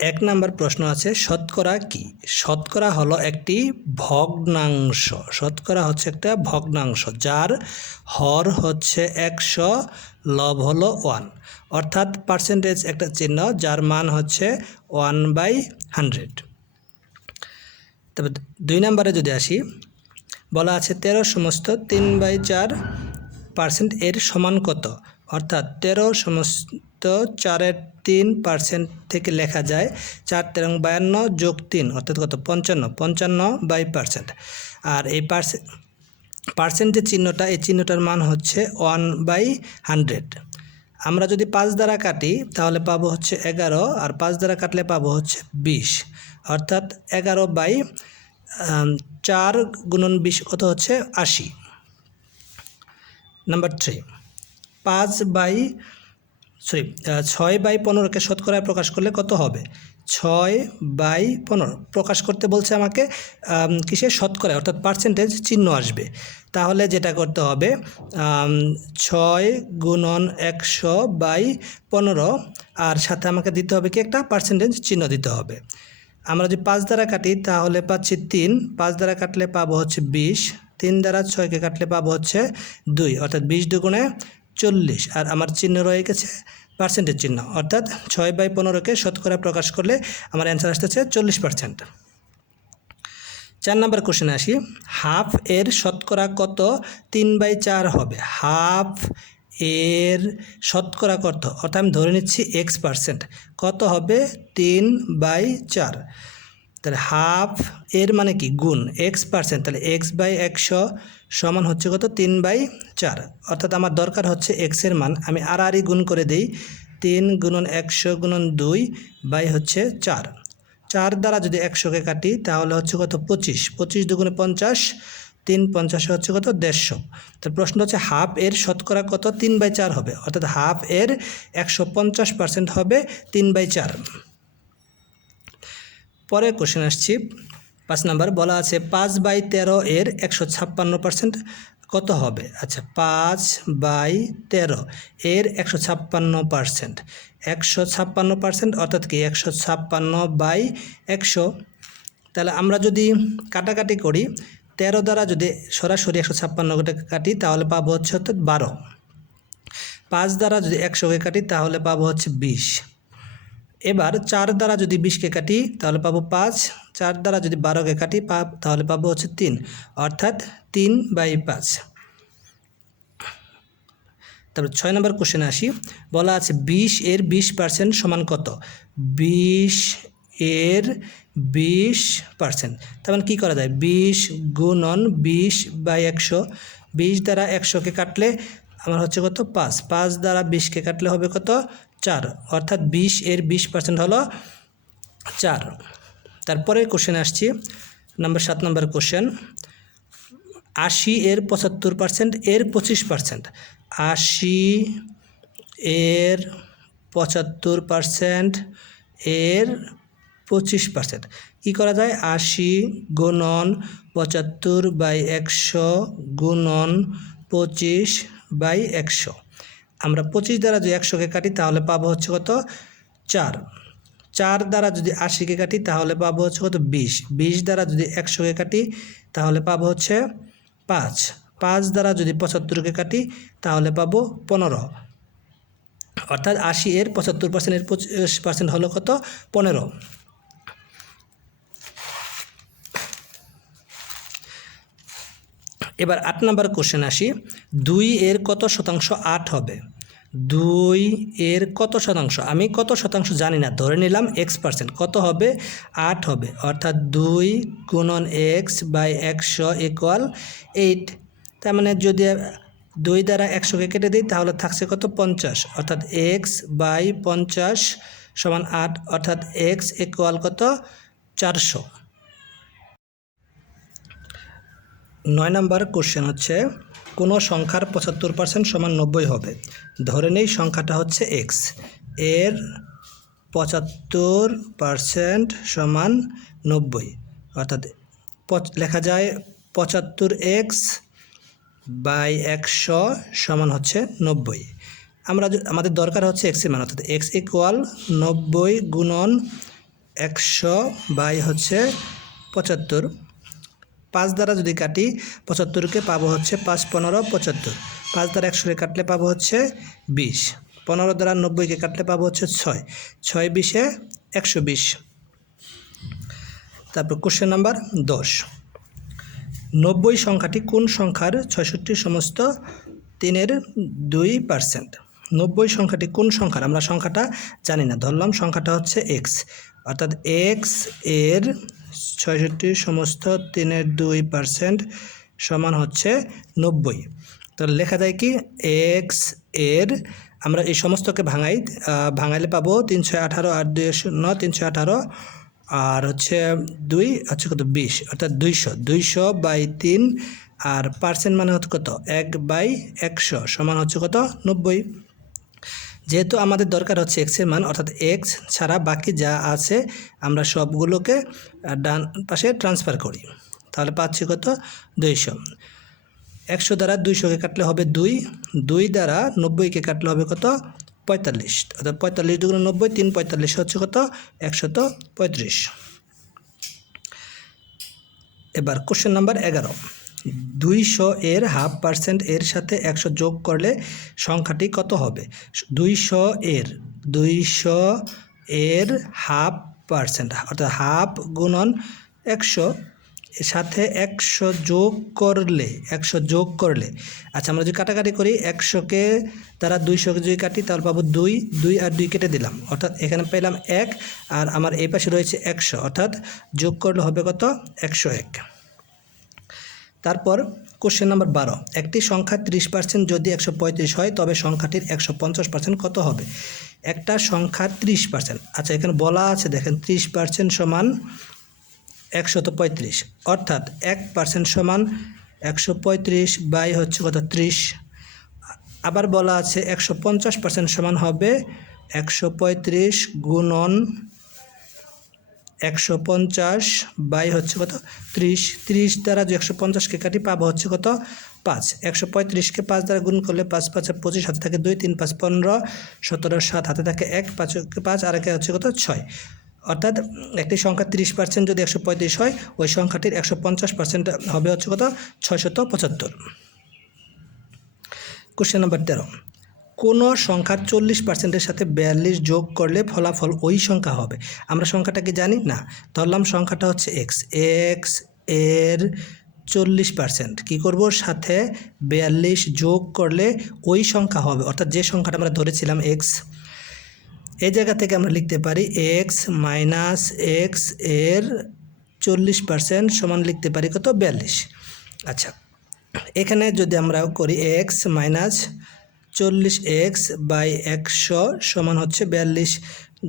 এক নাম্বার প্রশ্ন আছে শতকরা কি? শতকরা হলো একটি ভগ্নাংশ। শতকরা হচ্ছে একটা ভগ্নাংশ যার হর হচ্ছে 100, লব হলো 1, অর্থাৎ পার্সেন্টেজ একটা চিহ্ন যার মান হচ্ছে 1/100। তবে 2 নম্বরে যদি আসি, বলা আছে 13 সমস্ত 3/4% এর সমান কত? অর্থাৎ 13 সমস্ত 4-এর 3% থেকে লেখা যায় 4 তেরং 52 যোগ 3 অর্থাৎ কত? 55/%। আর এই পার্সেন্ট যে চিহ্নটা, এই চিহ্নটার মান হচ্ছে 1/100। আমরা যদি 5 দ্বারা কাটি তাহলে পাবো হচ্ছে 11, আর 5 দ্বারা কাটলে পাবো হচ্ছে 20, অর্থাৎ 11/4 গুণন 20 কত হচ্ছে? 80। নাম্বার 3, 6/15কে শতকরায় প্রকাশ করলে কত হবে? 6/15 প্রকাশ করতে বলছে আমাকে কিসে? শতকরা, অর্থাৎ পার্সেন্টেজ চিহ্ন আসবে। তাহলে যেটা করতে হবে 6 গুণন 100/15, আর সাথে আমাকে দিতে হবে কি? একটা পার্সেন্টেজ চিহ্ন দিতে হবে। আমরা যদি 5 দ্বারা কাটি তাহলে পাচ্ছি 3, 5 দ্বারা কাটলে পাবো হচ্ছে 20, 3 দ্বারা 6কে কাটলে পাবো হচ্ছে 2, অর্থাৎ 20 দুগুণে 40, আর আমার চিহ্ন রয়ে গেছে পার্সেন্টেজ চিহ্ন, অর্থাৎ 6/15কে শতকরা প্রকাশ করলে আমার অ্যান্সার আসতেছে 40%। 4 নম্বর কোশ্চেনে আসি, হাফ এর শতকরা কত 3/4 হবে? হাফ এর শতকরা কত? অর্থাৎ আমি ধরে নিচ্ছি x%, কত হবে? 3/4। তাহলে হাফ এর মানে কি? গুণ x%, তাহলে x/100 সমান হচ্ছে কত? 3/4, অর্থাৎ আমার দরকার হচ্ছে x এর মান। আমি আড়াআড়ি গুণ করে দিই, 3 গুণন 100 গুণন 2 বাই হচ্ছে 4। 4 দ্বারা যদি 100কে কাটি তাহলে হচ্ছে কত? 25, 25 দুগুণে 50, 3 50 হচ্ছে কত? 150। তো প্রশ্ন হচ্ছে হাফ এর শতকরা কত 3/4 হবে? অর্থাৎ হাফ এর 150% হবে 3/4। পরের কোশ্চেন আসছি 5 নাম্বার, বলা আছে 5/13 এর 156% কত হবে? আচ্ছা, 5/13 এর 156%, 156% অর্থাৎ কি? 156/100। তাহলে আমরা যদি কাটাকাটি করি, 13 দ্বারা যদি সরাসরি 156কে কাটি তাহলে পাবো হচ্ছে 12, 5 দ্বারা যদি 100কে কাটি তাহলে পাবো হচ্ছে 20। এবার 4 দ্বারা যদি 20কে কাটি তাহলে পাবো 5, 4 দ্বারা যদি 12কে কাটি তাহলে পাবো হচ্ছে 3, অর্থাৎ 3/5। তারপর 6 নম্বর কোশ্চেনে আসি, বলা আছে 20 এর 20% সমান কত? 20 এর 20%, তার মানে কী করা যায়? 20 গুণন 20/100, 20 দ্বারা 100কে কাটলে আমার হচ্ছে কত? 5, 5 দ্বারা 20কে কাটলে হবে কত? 4, অর্থাৎ 20 এর 20% হলো 4। তারপরে কোশ্চেনে আসছি নাম্বার 7 নম্বর কোশ্চেন, 80 এর 75% এর 25%, 80 এর 75% এর 25%, কী করা যায়? 80 গুণন 75/100 গুণন 25/100। আমরা 25 দ্বারা যদি 100কে কাটি তাহলে পাবো হচ্ছে কত? 4, 4 দ্বারা যদি 80কে কাটি তাহলে পাবো হচ্ছে কত? 20, 20 দ্বারা যদি 100কে কাটি তাহলে পাবো হচ্ছে 5, 5 দ্বারা যদি 75কে কাটি তাহলে পাবো 15, অর্থাৎ 80 এর 75% এর 25% হলো কত? 15। এবার 8 নম্বর কোশ্চেন আসি, 2 এর কত শতাংশ 8 হবে? 2 এর কত শতাংশ? আমি কত শতাংশ জানি না, ধরে নিলাম x%, কত হবে? 8 হবে, অর্থাৎ 2 গুণন x/100 = 8। তার মানে যদি 2 দ্বারা 100কে কেটে দিই তাহলে থাকছে কত? 50, অর্থাৎ x/50 সমান 8, অর্থাৎ x = কত? 400। 9 নম্বর কোশ্চেন হচ্ছে, কোনো সংখ্যার 75% সমান 90 হবে। ধরে নেই সংখ্যাটা হচ্ছে x, এর 75% সমান 90, অর্থাৎ লেখা যায় 75x/100 সমান হচ্ছে 90। আমাদের দরকার হচ্ছে x এর মান, অর্থাৎ x = 90 গুণন 100 বাই হচ্ছে 75। 5 দ্বারা যদি কাটি 75কে পাবো হচ্ছে 5 15 75। 5 দ্বারা 100কে কাটলে পাবো হচ্ছে 20। 15 দ্বারা 90কে কাটলে পাবো হচ্ছে 6। 6 20-এ 120। তারপর কোশ্চেন নাম্বার 10। 90 সংখ্যাটি কোন সংখ্যার 66 সমস্ত 3-এর 2%? 90 সংখ্যাটি কোন সংখ্যার? আমরা সংখ্যাটা জানি না, ধরলাম সংখ্যাটা হচ্ছে এক্স, অর্থাৎ এক্স এর 66 সমস্ত 3-এর 2% সমান হচ্ছে 90। তাহলে লেখা যায় কি এক্স এর, আমরা এই সমস্তকে ভাঙাইলে পাবো 318 আর 2 9 318 আর হচ্ছে 2 হচ্ছে কত 20, অর্থাৎ 200 বাই 3 আর পার্সেন্ট মানে হচ্ছে কত 1/100 সমান হচ্ছে কত 90। যেহেতু আমাদের দরকার হচ্ছে এক্সের মান, অর্থাৎ এক্স ছাড়া বাকি যা আছে আমরা সবগুলোকে ডান পাশে ট্রান্সফার করি, তাহলে পাচ্ছি কত 200। 100 দ্বারা 200কে কাটলে হবে 2, 2 দ্বারা 90কে কাটলে হবে কত 45, অর্থাৎ 45 দুগুণ 90 3 45 হচ্ছে কত 135। এবার কোশ্চেন নাম্বার 11। 200 এর 0.5% এর সাথে 100 যোগ করলে সংখ্যাটি কত হবে? 200 এর 0.5%, অর্থাৎ হাফ গুণন 100 এর সাথে 100 যোগ করলে আচ্ছা আমরা যদি কাটাকাটি করি 100কে দ্বারা 200কে যদি কাটি তাহলে পাবো 2 আর 2 কেটে দিলাম, অর্থাৎ এখানে পেলাম 1 আর আমার এই পাশে রয়েছে 100, অর্থাৎ যোগ করলে হবে কত 101। তারপর কোশ্চেন নাম্বার 12। একটি সংখ্যা 30% যদি 135 হয় তবে সংখ্যাটির 150% কত হবে? একটা সংখ্যা 30%, আচ্ছা এখানে বলা আছে দেখেন 30% সমান 135, অর্থাৎ 1% সমান 135 বাই হচ্ছে কত 30। আবার বলা আছে 150% সমান হবে 135 গুণন 150 বাই হচ্ছে কত 30। 30 দ্বারা যে 150কে কাটি পাবো হচ্ছে কত 5। 135কে 5 দ্বারা গুণ করলে 5 5 25, হাতে থাকে 2 3 5 15 17 7, হাতে থাকে 1 5 5 আর একে হচ্ছে কত 6, অর্থাৎ একটি সংখ্যা 30% যদি 135 হয় ওই সংখ্যাটির 150% হবে হচ্ছে কত 675। Question number 13। কোনো সংখ্যার 40%-এর সাথে 42 যোগ করলে ফলাফল ওই সংখ্যা হবে। আমরা সংখ্যাটাকে জানি না, ধরলাম সংখ্যাটা হচ্ছে এক্স এর 40% কী করব সাথে 42 যোগ করলে ওই সংখ্যা হবে, অর্থাৎ যে সংখ্যাটা আমরা ধরেছিলাম এক্স, এই জায়গা থেকে আমরা লিখতে পারি এক্স মাইনাস এক্স এর 40% সমান লিখতে পারি কত 42। আচ্ছা এখানে যদি আমরা করি এক্স মাইনাস 40x বাই 100 সমান হচ্ছে 42,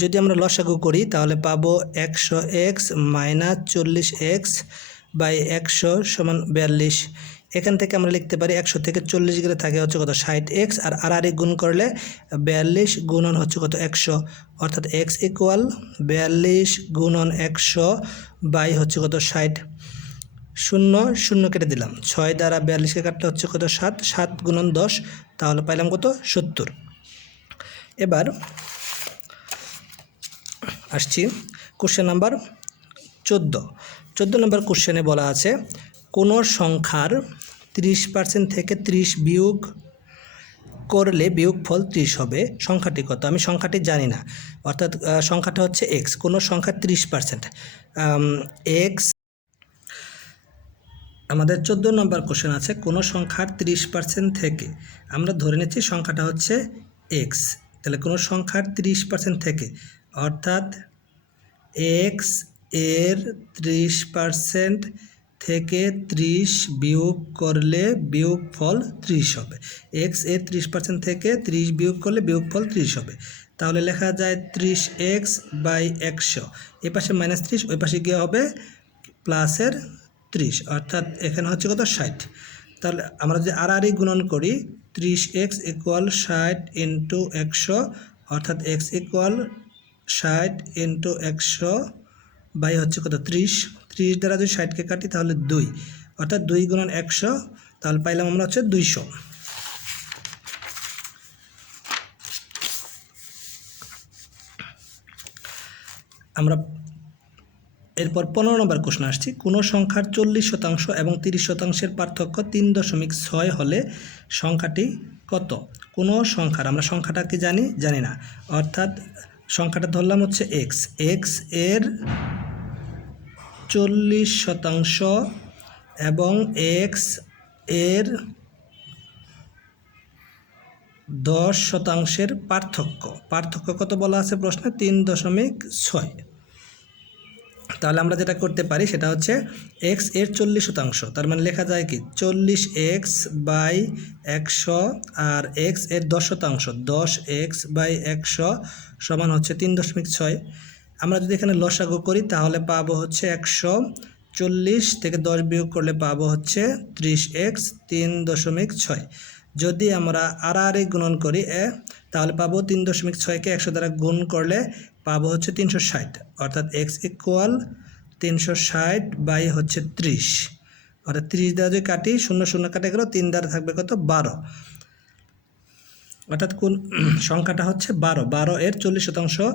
যদি আমরা লসাগু করি তাহলে পাবো 100x মাইনাস 40x বাই 100 সমান 42। এখান থেকে আমরা লিখতে পারি 100 থেকে 40 গেলে থাকে হচ্ছে কত 60x, আর আড়াআড়ি গুণ করলে 42 গুণন হচ্ছে কত 100, অর্থাৎ x ইকুয়াল 42 গুণন 100 বাই হচ্ছে কত 60। 0 কেটে দিলাম, 6 দ্বারা 42কে কাটলে হচ্ছে কত 7, 7 গুণন 10, তাহলে পাইলাম কত 70। এবার আসছি কোশ্চেন নাম্বার 14 নম্বর কোশ্চেনে বলা আছে কোনো সংখ্যার 30% থেকে 30 বিয়োগ করলে বিয়োগফল 30 হবে, সংখ্যাটি কত? আমি সংখ্যাটি জানি না, অর্থাৎ সংখ্যাটা হচ্ছে এক্স, কোনো সংখ্যার 30%। এক্স আমাদের 14 নম্বর কোশ্চেন আছে কোনো সংখ্যার 30% থেকে, আমরা ধরে নিচ্ছি সংখ্যাটা হচ্ছে এক্স, তাহলে কোনো সংখ্যার 30% থেকে, অর্থাৎ এক্স এর 30% থেকে 30 বিয়োগ করলে বিয়োগফল 30 হবে। এক্স এর 30% থেকে 30 বিয়োগ করলে বিয়োগফল 30 হবে, তাহলে লেখা যায় 30x বাই 100, এ পাশে -30 ওই পাশে গিয়ে হবে প্লাসের 30, অর্থাৎ এখানে হচ্ছে কত 60। তাহলে আমরা যদি আড়াআড়ি গুণন করি 30x ইকুয়াল 60 ইন্টু 100, অর্থাৎ x ইকুয়াল 60 ইন্টু 100 বাই হচ্ছে কত 30। 30 দ্বারা যদি 60কে কাটি তাহলে 2, অর্থাৎ 2 গুণন 100, তাহলে পাইলাম আমরা হচ্ছে 200। আমরা এরপর 15 নম্বর কোশ্চেন আসছি, কোনো সংখ্যার 40% এবং 30%-এর পার্থক্য 3.6 হলে সংখ্যাটি কত? কোনো সংখ্যার, আমরা সংখ্যাটা কি জানি না, অর্থাৎ সংখ্যাটা ধরলাম হচ্ছে এক্স, এক্স এর 40% এবং এক্স এর 10%-এর পার্থক্য কত বলা আছে প্রশ্নে? 3.6। তাহলে আমরা যেটা করতে পারি সেটা হচ্ছে এক্স এর 40%, তার মানে লেখা যায় কি 40x/100, আর এক্স এর 10%, 10x/100 সমান হচ্ছে 3.6। আমরা যদি এখানে লসাগু করি তাহলে পাবো হচ্ছে 140 থেকে 10 বিয়োগ করলে পাবো হচ্ছে 30x, 3.6। যদি আমরা আড়াআড়ি গুণন করি তাহলে পাবো 3.6কে 100 দ্বারা গুণ করলে পাবো হচ্ছে 360, অর্থাৎ x ইকুয়াল 360/30, অর্থাৎ 30 দ্বারা যদি কাটি 0 কাটে গেল, 3 দ্বারা থাকবে কত? 12, অর্থাৎ কোন সংখ্যাটা হচ্ছে 12 এর 40%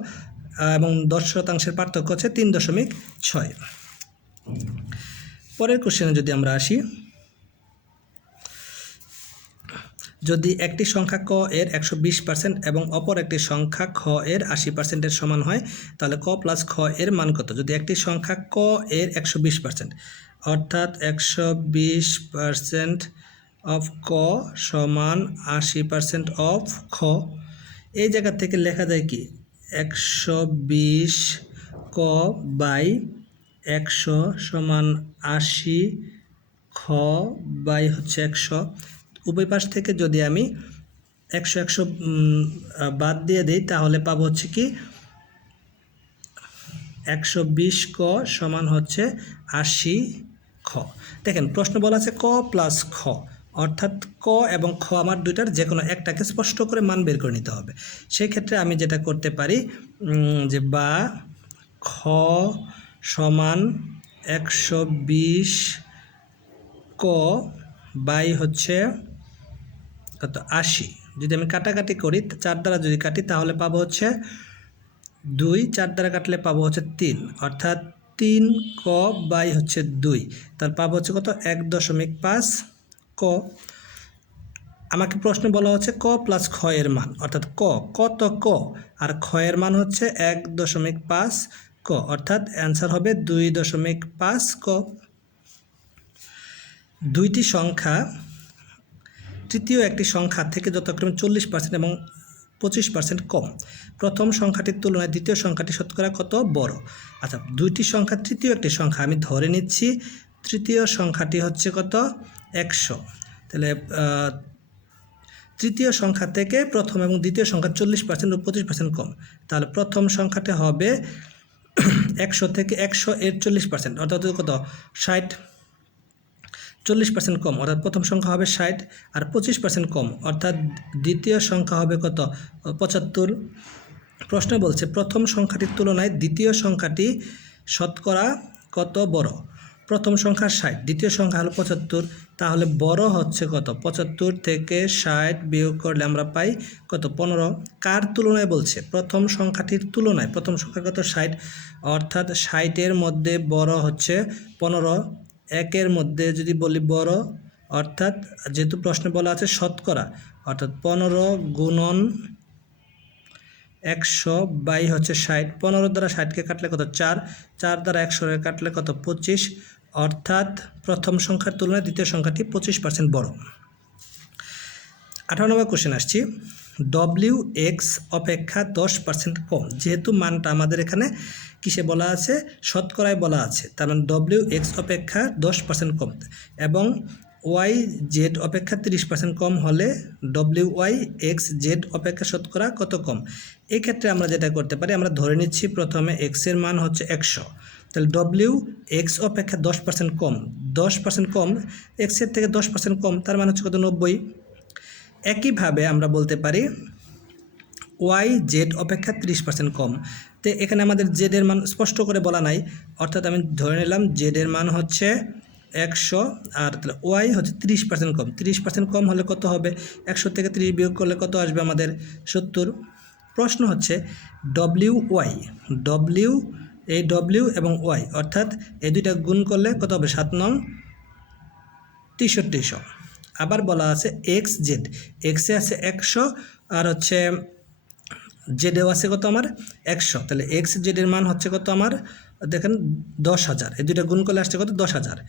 এবং 10%-এর পার্থক্য হচ্ছে 3.6। পরের কোশ্চেনে যদি আমরা আসি, যদি একটি সংখ্যা ক এর 120% এবং অপর একটি সংখ্যা খ এর 80%-এর সমান হয় তাহলে ক প্লাস খ এর মান কত? যদি একটি সংখ্যা ক এর 120%, অর্থাৎ 120% অফ ক সমান 80% অফ খ, এই জায়গা থেকে লেখা যায় কি 120 ক বাই 100 সমান 80 খ বাই হচ্ছে 100। উভয় পাশ থেকে যদি আমি 100 বাদ দিয়ে দিই তাহলে পাবো হচ্ছে কি 120 ক সমান হচ্ছে 80 খ। দেখেন প্রশ্ন বলা আছে ক প্লাস খ, অর্থাৎ ক এবং খ আমার দুইটার যে কোনো একটাকে স্পষ্ট করে মান বের করে নিতে হবে। সেই ক্ষেত্রে আমি যেটা করতে পারি যে বা খ সমান 120 ক বাই হচ্ছে কত? 80। যদি আমি কাটাকাটি করি 4 দ্বারা যদি কাটি তাহলে পাবো হচ্ছে 2, 4 দ্বারা কাটলে পাবো হচ্ছে 3, অর্থাৎ 3 ক বাই হচ্ছে 2, তার পাবো হচ্ছে কত? 1.5 ক। আমাকে প্রশ্ন বলা হচ্ছে ক প্লাস খ এর মান, অর্থাৎ কত ক আর খ এর মান হচ্ছে 1.5 ক, অর্থাৎ অ্যান্সার হবে 2.5 ক। দুইটি সংখ্যা তৃতীয় একটি সংখ্যা থেকে যথাক্রমে 40% এবং 25% কম, প্রথম সংখ্যাটির তুলনায় দ্বিতীয় সংখ্যাটি শতকরা কত বড়? আচ্ছা, দুইটি সংখ্যা তৃতীয় একটি সংখ্যা, আমি ধরে নিচ্ছি তৃতীয় সংখ্যাটি হচ্ছে কত? 100। তাহলে তৃতীয় সংখ্যা থেকে প্রথম এবং দ্বিতীয় সংখ্যা 40% ও 25% কম, তাহলে প্রথম সংখ্যাটি হবে 100 থেকে 100 এর 40%, অর্থাৎ কত? 60। 40% কম, অর্থাৎ প্রথম সংখ্যা হবে 60, আর 25% কম, অর্থাৎ দ্বিতীয় সংখ্যা হবে কত? 75। প্রশ্ন বলছে প্রথম সংখ্যাটির তুলনায় দ্বিতীয় সংখ্যাটি শতকরা কত বড়? প্রথম সংখ্যা 60, দ্বিতীয় সংখ্যা হলো 75, তাহলে বড় হচ্ছে কত? 75 থেকে 60 বিয়োগ করলে আমরা পাই কত? 15। কার তুলনায় বলছে? প্রথম সংখ্যাটির তুলনায়। প্রথম সংখ্যা কত? 60, অর্থাৎ 60-এর মধ্যে বড় হচ্ছে 15। একের মধ্যে যদি বলি বড়, অর্থাৎ যেহেতু প্রশ্নে বলা আছে শতকরা, অর্থাৎ 15 গুণন 100 বাই হচ্ছে 60, 15 দ্বারা 60কে কাটলে কত? 4, 4 দ্বারা 100কে কাটলে কত? 25, অর্থাৎ প্রথম সংখ্যার তুলনায় দ্বিতীয় সংখ্যাটি 25% বড়। 18 নম্বর কোশ্চেন আসছি, WX অপেক্ষা 10% কম, যেহেতু মানটা আমাদের এখানে কিসে বলা আছে? শতকরায় বলা আছে, তার মানে WX অপেক্ষা 10% কম এবং YZ অপেক্ষা 30% কম হলে WYXZ অপেক্ষা শতকরা কত কম? এই ক্ষেত্রে আমরা যেটা করতে পারি, আমরা ধরে নিচ্ছি প্রথমে X এর মান হচ্ছে 100, তাহলে WX অপেক্ষা 10% কম, 10% কম, X এর থেকে 10% কম, তার মানে হচ্ছে কত? 90। একইভাবে আমরা বলতে পারি YZ অপেক্ষা 30% কম, তো এখানে আমাদের Z এর মান স্পষ্ট করে বলা নাই, অর্থাৎ আমি ধরে নিলাম Z এর মান হচ্ছে 100, আর তাহলে Y হচ্ছে 30% কম, 30% কম হলে কত হবে? 100 থেকে 30 বিয়োগ করলে কত আসবে আমাদের? 70। প্রশ্ন হচ্ছে WY এই ডব্লিউ এবং ওয়াই অর্থাৎ এই দুইটা গুণ করলে কত হবে 7 নং 6300। আবার বলা আছে এক্স জেড, এক্সে আছে 100 আর হচ্ছে জেডেও আছে কত আমার 100, তাহলে এক্স জেডের মান হচ্ছে কত আমার দেখেন 10,000, এই দুইটা গুণ করলে আসছে কত 10,000।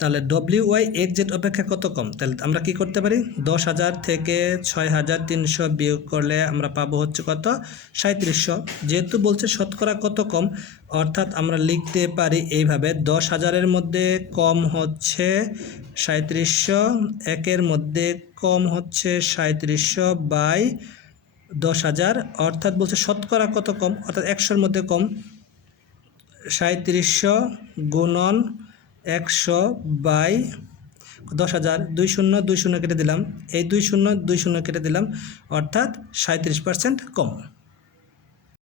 তাহলে ডব্লিউ ওয়াই এক্স জেড অপেক্ষা কত কম, তাহলে আমরা কি করতে পারি 10,000 থেকে 6,300 বিয়োগ করলে আমরা পাবো হচ্ছে কত 3700। যেহেতু বলছে শতকরা কত কম, অর্থাৎ আমরা লিখতে পারি এইভাবে 10,000-এর মধ্যে কম হচ্ছে 3700, একের মধ্যে কম হচ্ছে 3700 বাই 10,000, অর্থাৎ বলছে শতকরা কত কম, অর্থাৎ 100-এর মধ্যে কম 3700 গুণন 100 বাই 10,000, 2 শূন্য 2 শূন্য কেটে দিলাম, এই 2 শূন্য 2 শূন্য কেটে দিলাম, অর্থাৎ 37% কম।